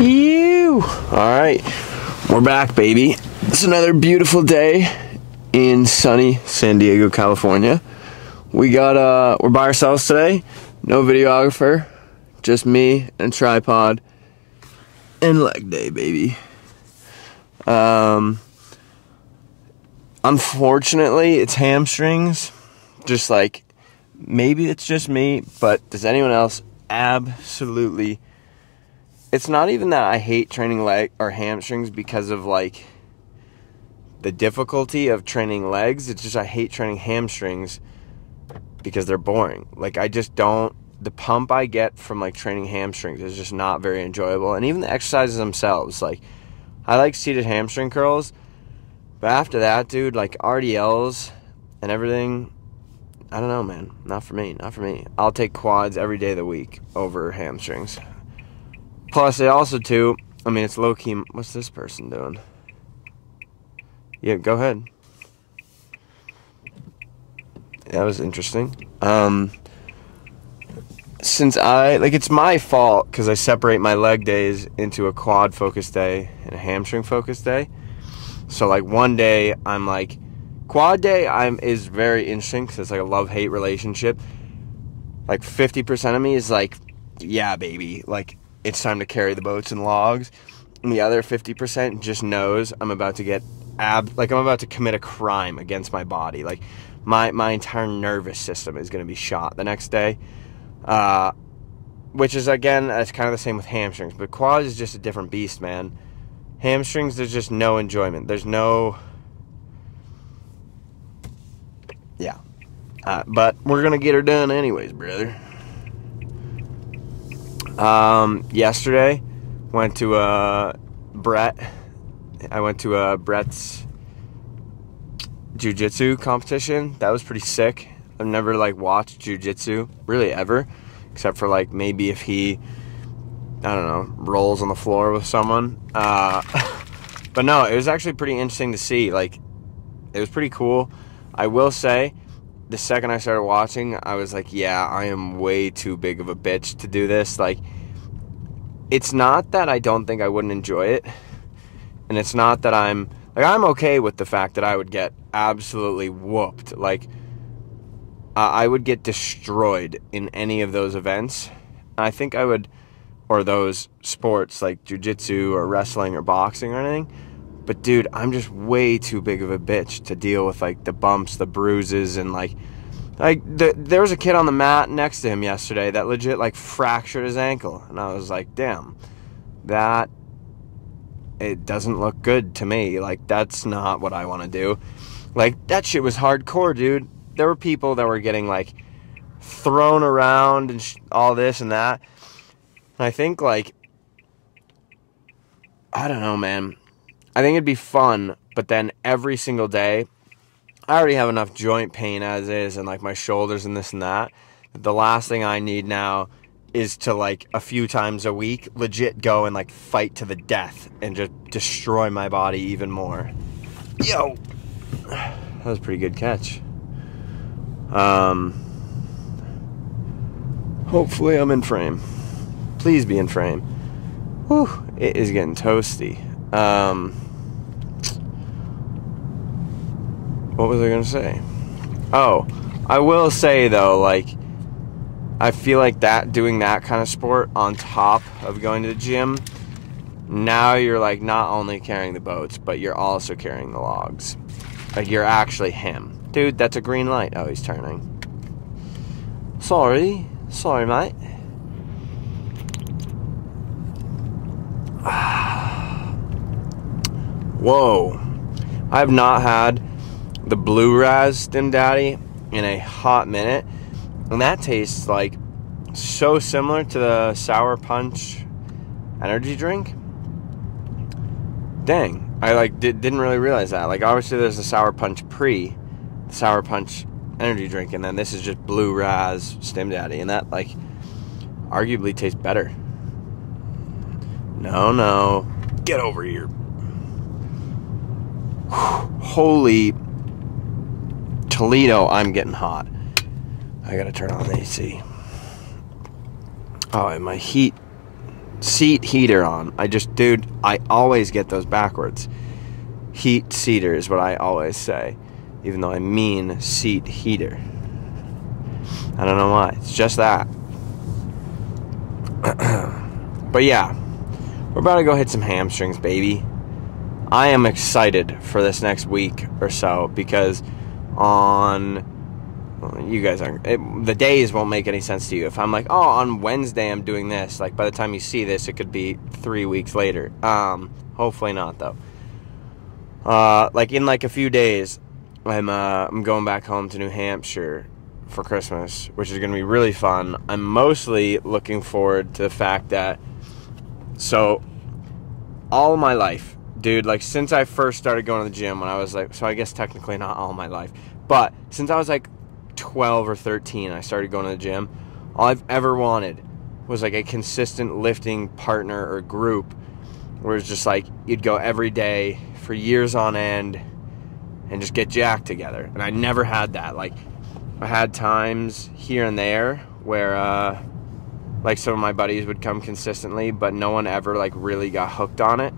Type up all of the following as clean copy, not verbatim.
You. All right, we're back, baby. It's another beautiful day in sunny San Diego, California. We're by ourselves today. No videographer, just me and tripod and leg day, baby. Unfortunately, it's hamstrings. Just like, maybe it's just me, but does anyone else absolutely... It's not even that I hate training leg or hamstrings because of like the difficulty of training legs. It's just I hate training hamstrings because they're boring. Like I just don't, the pump I get from like training hamstrings is just not very enjoyable. And even the exercises themselves, like I like seated hamstring curls, but after that, dude, like RDLs and everything, I don't know, man. Not for me. I'll take quads every day of the week over hamstrings. Plus, it also, too, I mean, it's low-key. What's this person doing? Yeah, go ahead. That was interesting. Since it's my fault because I separate my leg days into a quad-focused day and a hamstring-focused day. So, like, one day, I'm like, quad day is very interesting because it's like a love-hate relationship. Like, 50% of me is like, yeah, baby, like, it's time to carry the boats and logs. And the other 50% just knows I'm about to get I'm about to commit a crime against my body. Like my entire nervous system is going to be shot the next day. Which is, again, that's kind of the same with hamstrings. But quads is just a different beast, man. Hamstrings, there's just no enjoyment. There's no... Yeah. But we're going to get her done anyways, brother. Yesterday, went to Brett. I went to Brett's jiu-jitsu competition. That was pretty sick. I've never like watched jiu-jitsu really ever, except for like maybe if he, I don't know, rolls on the floor with someone. But no, it was actually pretty interesting to see. Like, it was pretty cool. I will say, the second I started watching, I was like, yeah, I am way too big of a bitch to do this. Like, it's not that I don't think I wouldn't enjoy it. And it's not that I'm okay with the fact that I would get absolutely whooped. Like, I would get destroyed in any of those events. I think I would, or those sports like jiu-jitsu or wrestling or boxing or anything. But, dude, I'm just way too big of a bitch to deal with, like, the bumps, the bruises, and, there was a kid on the mat next to him yesterday that legit, like, fractured his ankle. And I was like, damn, it doesn't look good to me. Like, that's not what I want to do. Like, that shit was hardcore, dude. There were people that were getting, like, thrown around and all this and that. And I think, like, I don't know, man. I think it'd be fun, but then every single day, I already have enough joint pain as is, and like my shoulders and this and that. The last thing I need now is to like a few times a week legit go and like fight to the death and just destroy my body even more. Yo, that was a pretty good catch. Hopefully I'm in frame. Please be in frame. Whew, it is getting toasty. What was I going to say? Oh, I will say, though, like, I feel like doing that kind of sport on top of going to the gym, now you're, like, not only carrying the boats, but you're also carrying the logs. Like, you're actually him. Dude, that's a green light. Oh, he's turning. Sorry, mate. Whoa. I have not had the Blue Raz Stim Daddy in a hot minute, and that tastes like so similar to the Sour Punch energy drink. Dang, I like didn't really realize that. Like, obviously there's the Sour Punch the Sour Punch energy drink, and then this is just Blue Raz Stim Daddy, and that like arguably tastes better. No, get over here. Holy Toledo, I'm getting hot. I gotta turn on the AC. Oh, and my heat seat heater on. Dude, I always get those backwards. Heat seater is what I always say, even though I mean seat heater. I don't know why. It's just that. But yeah, we're about to go hit some hamstrings, baby. I am excited for this next week or so because you guys aren't, the days won't make any sense to you. If I'm like, oh, on Wednesday I'm doing this, like by the time you see this, it could be 3 weeks later. Hopefully not though. Like in like a few days, I'm going back home to New Hampshire for Christmas, which is going to be really fun. I'm mostly looking forward to the fact that, so all my life, dude, like since I first started going to the gym when I was like, so I guess technically not all my life, but since I was like 12 or 13, I started going to the gym. All I've ever wanted was like a consistent lifting partner or group where it's just like you'd go every day for years on end and just get jacked together. And I never had that. Like I had times here and there where like some of my buddies would come consistently, but no one ever like really got hooked on it.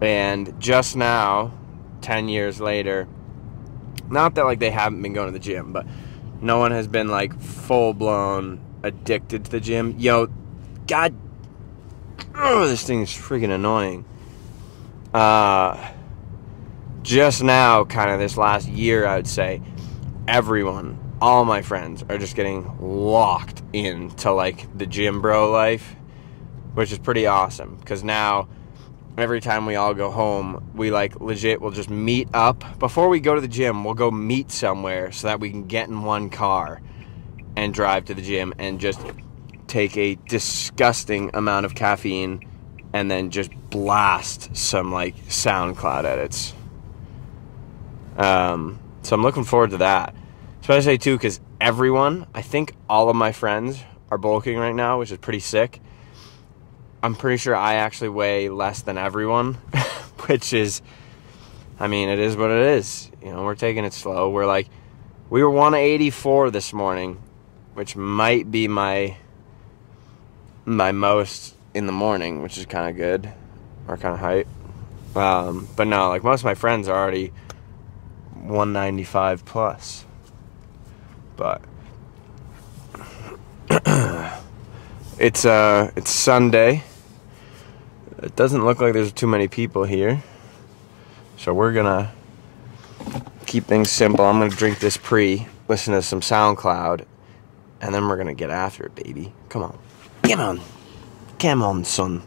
And just now, 10 years later, not that like they haven't been going to the gym, but no one has been like full-blown addicted to the gym. Yo, God, this thing is freaking annoying. Just now, kind of this last year, I would say, everyone, all my friends are just getting locked into like the gym bro life, which is pretty awesome because now every time we all go home, we like legit will just meet up. Before we go to the gym, we'll go meet somewhere so that we can get in one car and drive to the gym and just take a disgusting amount of caffeine and then just blast some like SoundCloud edits. So I'm looking forward to that. Especially too because everyone, I think all of my friends are bulking right now, which is pretty sick. I'm pretty sure I actually weigh less than everyone, which is, I mean, it is what it is. You know, we're taking it slow. We were 184 this morning, which might be my most in the morning, which is kind of good, or kind of hype. But no, like most of my friends are already 195 plus. But it's Sunday. It doesn't look like there's too many people here. So we're gonna keep things simple. I'm gonna drink this listen to some SoundCloud, and then we're gonna get after it, baby. Come on. Come on. Come on, son.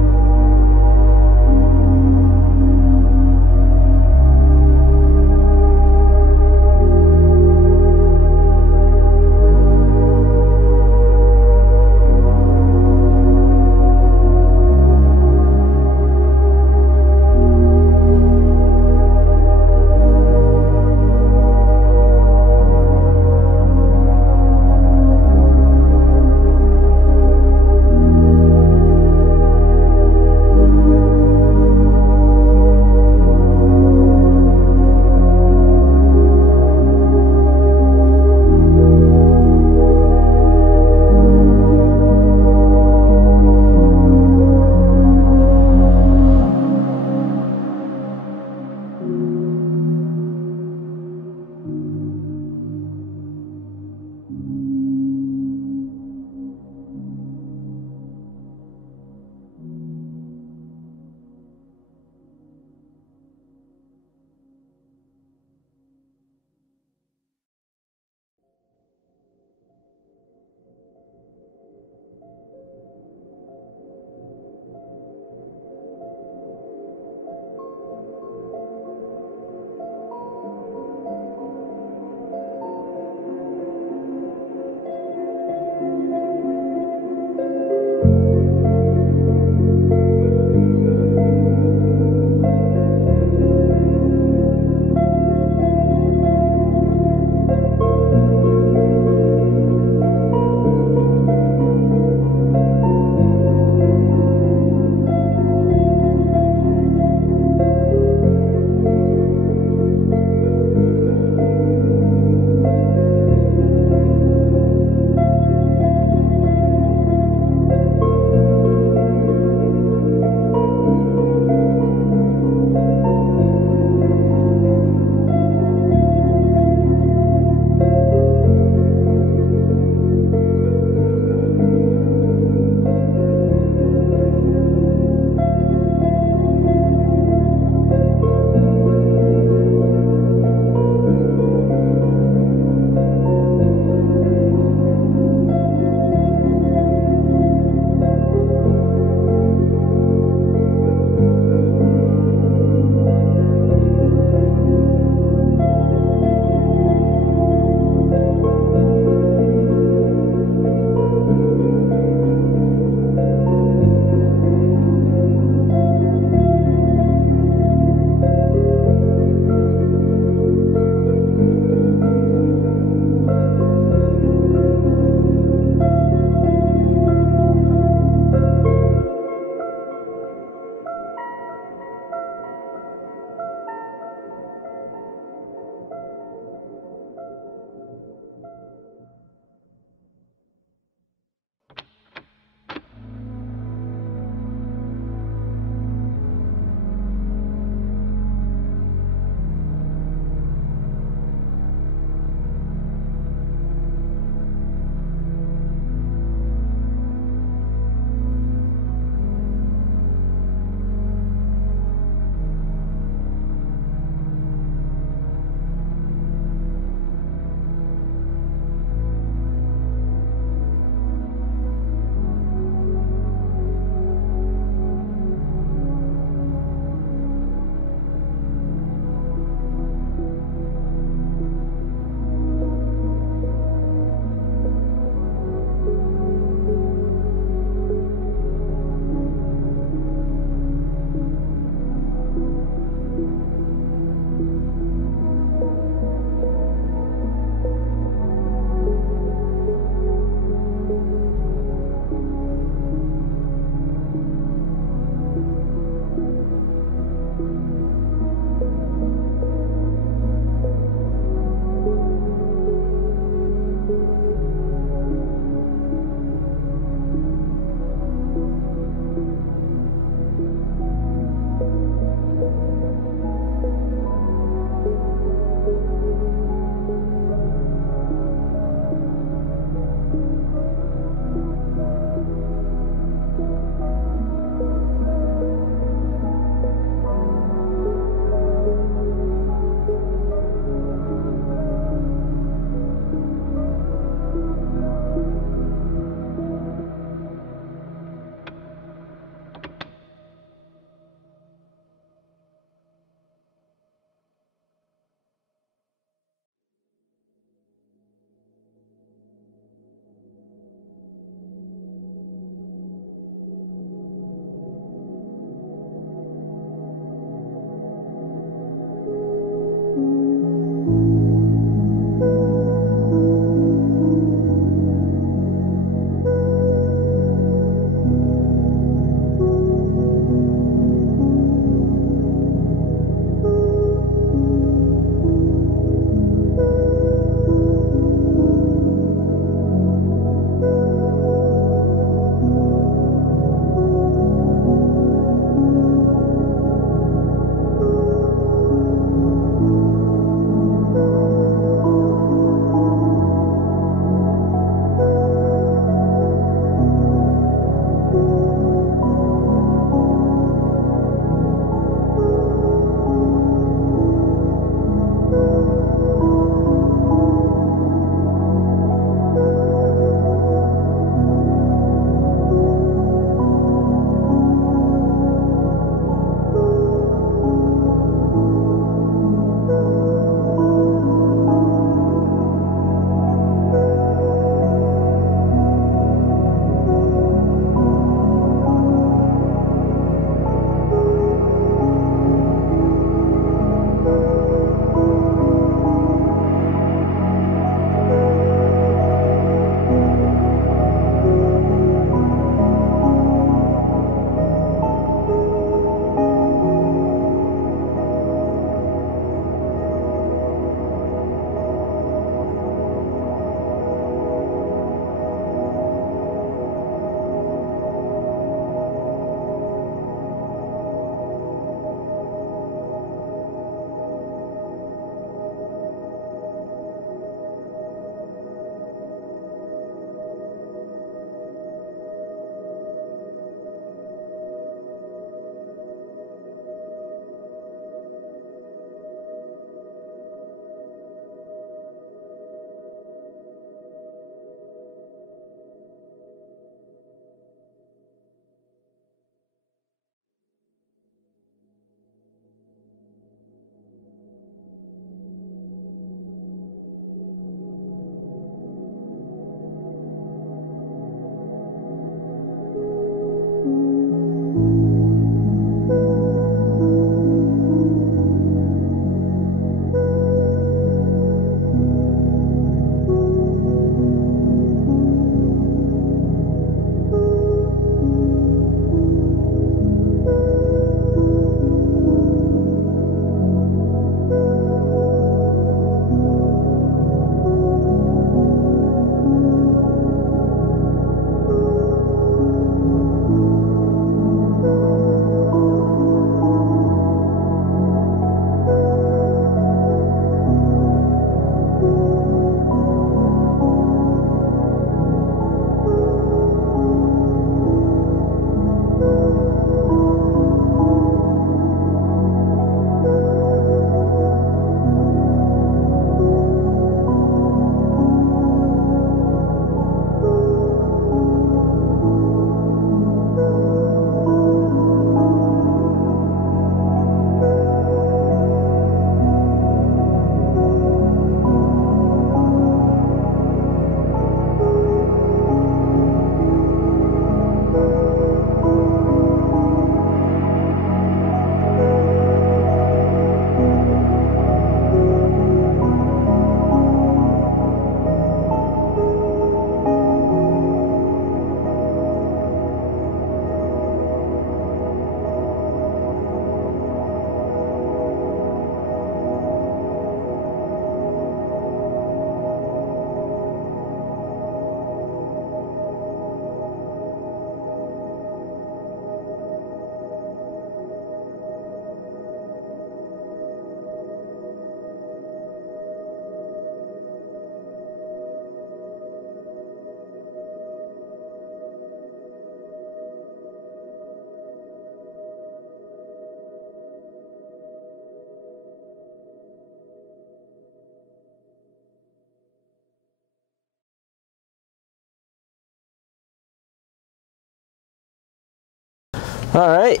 All right,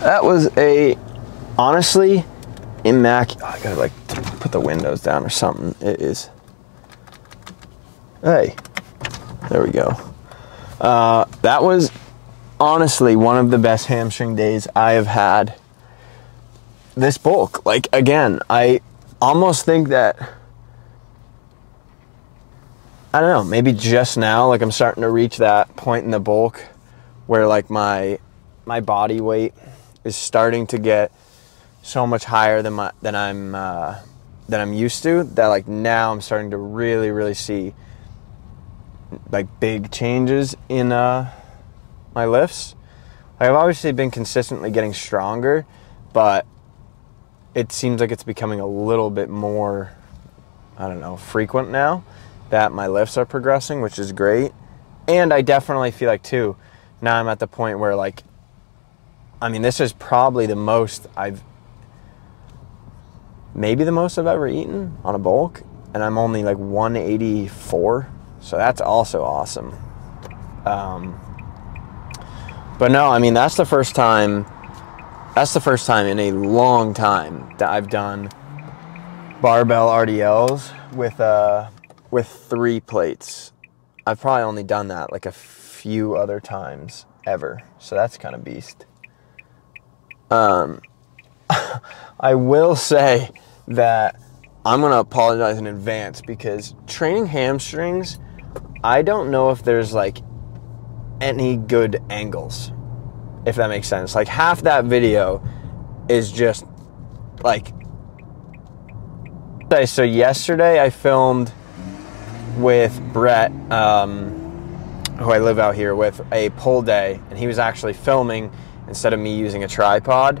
that was a honestly immaculate. Oh, I gotta like put the windows down or something. It is. Hey, there we go. That was honestly one of the best hamstring days I have had this bulk. Like, again, I almost think that, I don't know, maybe just now, like I'm starting to reach that point in the bulk where like my body weight is starting to get so much higher than I'm used to, that like now I'm starting to really see like big changes in my lifts. Like, I've obviously been consistently getting stronger, but it seems like it's becoming a little bit more, I don't know, frequent now that my lifts are progressing, which is great. And I definitely feel like too, now I'm at the point where like, I mean, this is probably the most maybe the most I've ever eaten on a bulk, and I'm only like 184, so that's also awesome. But no, I mean, that's the first time in a long time that I've done barbell RDLs with 3 plates. I've probably only done that like a few other times ever, so that's kind of beast. I will say that I'm going to apologize in advance, because training hamstrings, I don't know if there's like any good angles, if that makes sense. Like, half that video is just like, so yesterday I filmed with Brett, who I live out here with, a pull day, and he was actually filming instead of me using a tripod,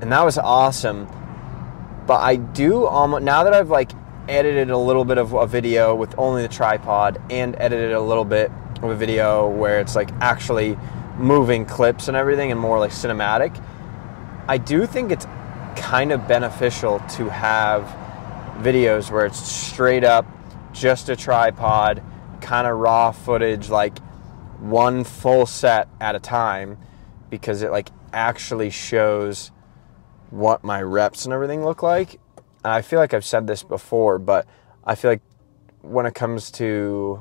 and that was awesome. But I do almost, now that I've like edited a little bit of a video with only the tripod and edited a little bit of a video where it's like actually moving clips and everything and more like cinematic, I do think it's kind of beneficial to have videos where it's straight up just a tripod, kind of raw footage, like one full set at a time, because it like actually shows what my reps and everything look like. And I feel like I've said this before, but I feel like when it comes to,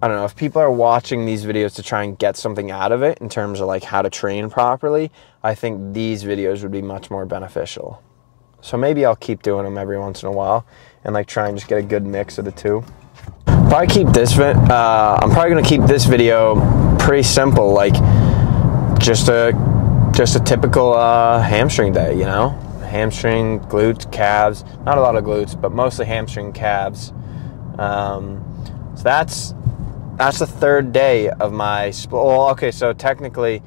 I don't know, if people are watching these videos to try and get something out of it in terms of like how to train properly, I think these videos would be much more beneficial. So maybe I'll keep doing them every once in a while and like try and just get a good mix of the two. Probably keep this I'm probably gonna keep this video pretty simple, like just a typical hamstring day, you know? Hamstring, glutes, calves. Not a lot of glutes, but mostly hamstring, calves. So that's the third day of my split. Well, okay, so technically,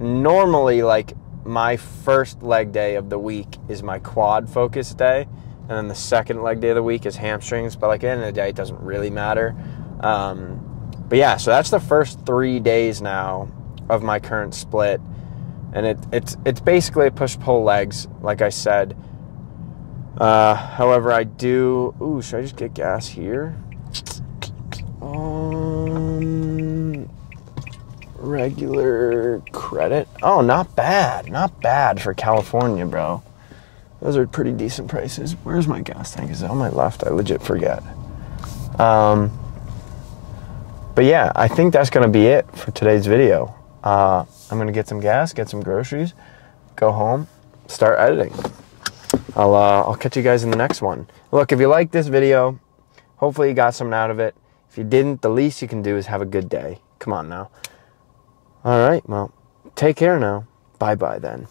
normally, like, my first leg day of the week is my quad focus day, and then the second leg day of the week is hamstrings. But like, at the end of the day, it doesn't really matter. But yeah, so that's the first 3 days now of my current split. And it's basically a push-pull legs, like I said. However, I do... Ooh, should I just get gas here? Regular credit. Oh, not bad. Not bad for California, bro. Those are pretty decent prices. Where's my gas tank? Is it on my left? I legit forget. But yeah, I think that's going to be it for today's video. I'm going to get some gas, get some groceries, go home, start editing. I'll catch you guys in the next one. Look, if you liked this video, hopefully you got something out of it. If you didn't, the least you can do is have a good day. Come on now. All right, well, take care now. Bye-bye then.